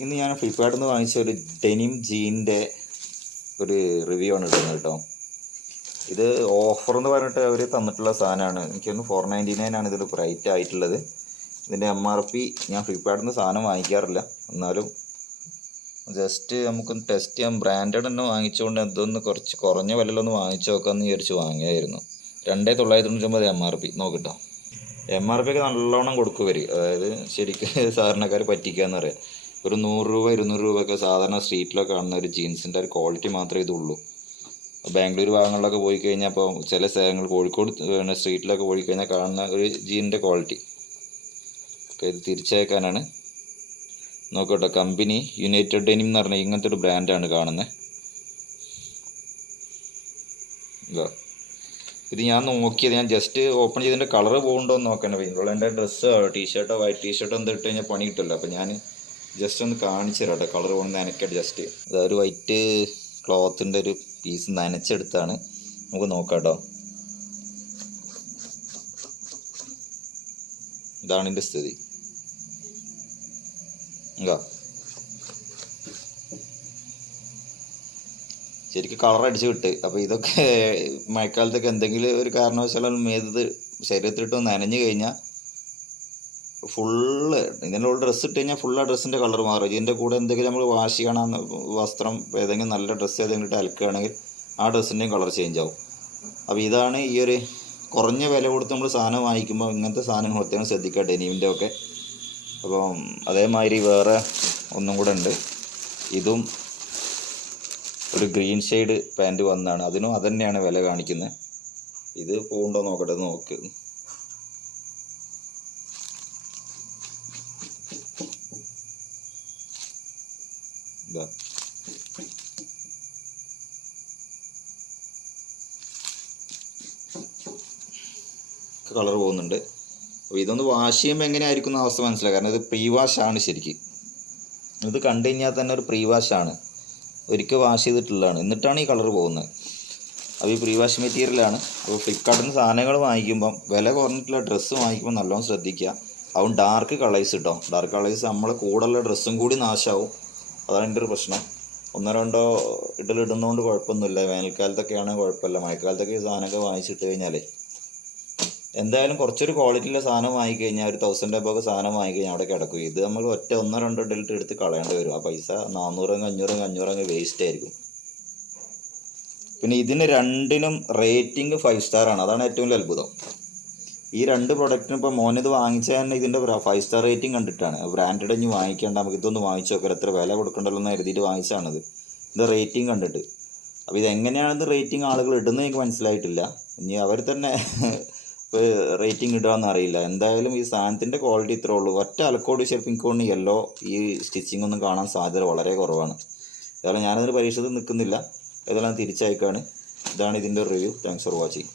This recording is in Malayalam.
ഇന്ന് ഞാൻ ഫ്ലിപ്കാർട്ടിൽ നിന്ന് വാങ്ങിച്ച ഒരു ഡെനിം ജീന്റെ ഒരു റിവ്യൂ ആണ് ഇടുന്നത് കേട്ടോ. ഇത് ഓഫർ എന്ന് പറഞ്ഞിട്ട് അവർ തന്നിട്ടുള്ള സാധനമാണ്. എനിക്കൊന്ന് ഫോർ നയന്റി നയൻ ആണ് ഇതിൽ റേറ്റ് ആയിട്ടുള്ളത്. ഇതിന്റെ എം ആർ പി ഞാൻ ഫ്ലിപ്കാർട്ടിൽ നിന്ന് സാധനം വാങ്ങിക്കാറില്ല. എന്നാലും ജസ്റ്റ് നമുക്കൊന്ന് ടെസ്റ്റ് ചെയ്യാം. ബ്രാൻഡഡ് തന്നെ വാങ്ങിച്ചുകൊണ്ട് എന്തൊന്ന് കുറച്ച് കുറഞ്ഞ വിലയിലൊന്ന് വാങ്ങിച്ചു നോക്കാമെന്ന് വിചാരിച്ച് വാങ്ങിയായിരുന്നു. രണ്ടേ തൊള്ളായിരത്തി തൊണ്ണൂറ്റൊമ്പത് എം ആർ പി നോക്കിട്ടോ എം ആർ പി ഒക്കെ നല്ലോണം കൊടുക്കും ഇവർ അതായത് ശരിക്കും സാധാരണക്കാർ പറ്റിക്കുക എന്ന് പറയാം. ഒരു നൂറ് രൂപ ഇരുന്നൂറ് രൂപയൊക്കെ സാധാരണ സ്ട്രീറ്റിലൊക്കെ കാണുന്ന ഒരു ജീൻസിന്റെ ഒരു ക്വാളിറ്റി മാത്രമേ ഇതുള്ളൂ. ബാംഗ്ലൂർ ഭാഗങ്ങളിലൊക്കെ പോയി കഴിഞ്ഞാൽ ഇപ്പോൾ ചില സ്ഥലങ്ങൾ കോഴിക്കോട് പിന്നെ സ്ട്രീറ്റിലൊക്കെ പോയി കഴിഞ്ഞാൽ കാണുന്ന ഒരു ജീനിന്റെ ക്വാളിറ്റി ഒക്കെ ഇത് തിരിച്ചയക്കാനാണ്. നോക്കട്ടെ കമ്പനി യുണൈറ്റഡ് ഡെനിം എന്ന് പറഞ്ഞ ഇങ്ങനത്തെ ഒരു ബ്രാൻഡാണ് കാണുന്നത് ഇതാ. ഞാൻ നോക്കിയത് ഞാൻ ജസ്റ്റ് ഓപ്പൺ ചെയ്തതിന്റെ കളർ പോകുന്നുണ്ടോ എന്ന് നോക്കാൻ ഇവിടെ എന്റെ ഡ്രസ്സോ ടീഷർട്ടോ വൈറ്റ് ടീഷർട്ടോ എന്ത് ഇട്ട് കഴിഞ്ഞാൽ പണി കിട്ടില്ല അപ്പോൾ ഞാൻ ജസ്റ്റ് ഒന്ന് കാണിച്ചു തരാം കേട്ടോ കളർ പോകുന്നത് നനക്കായിട്ട് ജസ്റ്റ് അതൊരു ഒരു വൈറ്റ് ക്ലോത്തിന്റെ ഒരു പീസ് നനച്ചെടുത്താണ്. നമുക്ക് നോക്കാം കേട്ടോ ഇതാണ് എന്റെ സ്ഥിതി. ശരിക്കും കളർ അടിച്ച് വിട്ട്. അപ്പോൾ ഇതൊക്കെ മഴക്കാലത്തൊക്കെ എന്തെങ്കിലും ഒരു കാരണവശാലും മേതത് ശരീരത്തിലിട്ട് നനഞ്ഞു കഴിഞ്ഞാൽ ഫുള്ള് ഇതിനുള്ള ഡ്രസ്സ് ഇട്ട് കഴിഞ്ഞാൽ ഫുള്ള് ആ ഡ്രസ്സിന്റെ കളർ മാറും. ഇതിന്റെ കൂടെ എന്തെങ്കിലും നമ്മൾ വാഷ് ചെയ്യണം വസ്ത്രം ഏതെങ്കിലും നല്ല ഡ്രസ്സ് ഏതെങ്കിലും ഇട്ട് അലക്കുകയാണെങ്കിൽ ആ ഡ്രസ്സിന്റെയും കളർ ചേഞ്ച് ആവും. അപ്പോൾ ഇതാണ് ഈ ഒരു കുറഞ്ഞ വില കൊടുത്ത് നമ്മൾ സാധനം വാങ്ങിക്കുമ്പോൾ ഇങ്ങനത്തെ സാധനങ്ങൾ പ്രത്യേകം ശ്രദ്ധിക്കുക ഡെനീമിന്റെ ഒക്കെ. അപ്പം അതേമാതിരി വേറെ ഒന്നും കൂടെ ഉണ്ട്. ഇതും ഒരു ഗ്രീൻ ഷെയ്ഡ് പാന്റ് വന്നതാണ് അതിനും അതന്നെയാണ് തന്നെയാണ് വില കാണിക്കുന്നത് ഇത് പോകുന്നുണ്ടോ നോക്കട്ടെ നോക്ക്. ഇതാ കളർ പോകുന്നുണ്ട്. അപ്പോൾ ഇതൊന്ന് വാഷ് ചെയ്യുമ്പോൾ എങ്ങനെയായിരിക്കും എന്ന അവസ്ഥ മനസ്സിലായി. കാരണം ഇത് പ്രീ വാഷ് ആണ് ശരിക്കും. ഇത് കണ്ടു കഴിഞ്ഞാൽ തന്നെ ഒരു പ്രീ വാഷ് ആണ്. ഒരിക്കൽ വാഷ് ചെയ്തിട്ടുള്ളതാണ്. എന്നിട്ടാണ് ഈ കളർ പോകുന്നത്. അപ്പോൾ ഈ പ്രീ വാഷ് മെറ്റീരിയലാണ് അപ്പോൾ ഫ്ലിപ്കാർട്ടിൽ നിന്ന് സാധനങ്ങൾ വാങ്ങിക്കുമ്പം വില കുറഞ്ഞിട്ടുള്ള ഡ്രസ്സ് വാങ്ങിക്കുമ്പോൾ നല്ലോണം ശ്രദ്ധിക്കുക. അതും ഡാർക്ക് കളേഴ്സ് കിട്ടും ഡാർക്ക് കളേഴ്സ് നമ്മളെ കൂടെയുള്ള ഡ്രസ്സും കൂടി നാശമാവും അതാണ് എന്റെ ഒരു പ്രശ്നം. ഒന്നോ രണ്ടോ ഇടലിടുന്നതുകൊണ്ട് കുഴപ്പമൊന്നുമില്ല. വേനൽക്കാലത്തൊക്കെയാണ് കുഴപ്പമില്ല. മഴക്കാലത്തൊക്കെ ഈ സാധനമൊക്കെ വാങ്ങിച്ചിട്ട് കഴിഞ്ഞാലേ. എന്തായാലും കുറച്ചൊരു ക്വാളിറ്റിയിലെ സാധനം വാങ്ങിക്കഴിഞ്ഞാൽ ഒരു തൗസൻഡ് എബോക്കെ സാധനം വാങ്ങിക്കഴിഞ്ഞാൽ അവിടെ കിടക്കും. ഇത് നമ്മൾ ഒറ്റ ഒന്നോ രണ്ടോ ഇടലിട്ട് എടുത്ത് കളയേണ്ടി വരും. ആ പൈസ നാനൂറങ്ങ് അഞ്ഞൂറങ്ങ് അഞ്ഞൂറങ്ങ് വേസ്റ്റ് ആയിരിക്കും. പിന്നെ ഇതിന് രണ്ടിനും റേറ്റിംഗ് ഫൈവ് സ്റ്റാർ ആണ്. അതാണ് ഏറ്റവും വലിയ അത്ഭുതം. ഈ രണ്ട് പ്രൊഡക്റ്റിനും ഇപ്പോൾ മോനിത് വാങ്ങിച്ച തന്നെ ഇതിന്റെ ഫൈവ് സ്റ്റാർ റേറ്റിംഗ് കണ്ടിട്ടാണ്. ബ്രാൻഡഡ് ഇനി വാങ്ങിക്കേണ്ട നമുക്ക് ഇതൊന്ന് വാങ്ങിച്ചു നോക്കാം. എത്ര വില കൊടുക്കണ്ടല്ലോ എന്ന് കരുതിയിട്ട് വാങ്ങിച്ചാണിത് ഇത് റേറ്റിംഗ് കണ്ടിട്ട്. അപ്പോൾ ഇത് എങ്ങനെയാണെന്ന് റേറ്റിംഗ് ആളുകൾ ഇടുന്നത് എനിക്ക് മനസ്സിലായിട്ടില്ല. ഇനി അവർ തന്നെ റേറ്റിംഗ് ഇടുകയെന്ന് അറിയില്ല. എന്തായാലും ഈ സാധനത്തിന്റെ ക്വാളിറ്റി ഇത്രേ ഉള്ളൂ. ഒറ്റ അലക്കോട് തോന്നുന്നു യെല്ലോ ഈ സ്റ്റിച്ചിങ് ഒന്നും കാണാൻ സാധ്യത വളരെ കുറവാണ്. ഏതായാലും ഞാനതിന് പരീക്ഷത്തിൽ നിൽക്കുന്നില്ല. ഏതായാലും തിരിച്ചയക്കാണ്. ഇതാണ് ഇതിന്റെ റിവ്യൂ താങ്ക്സ് ഫോർ വാച്ചിങ്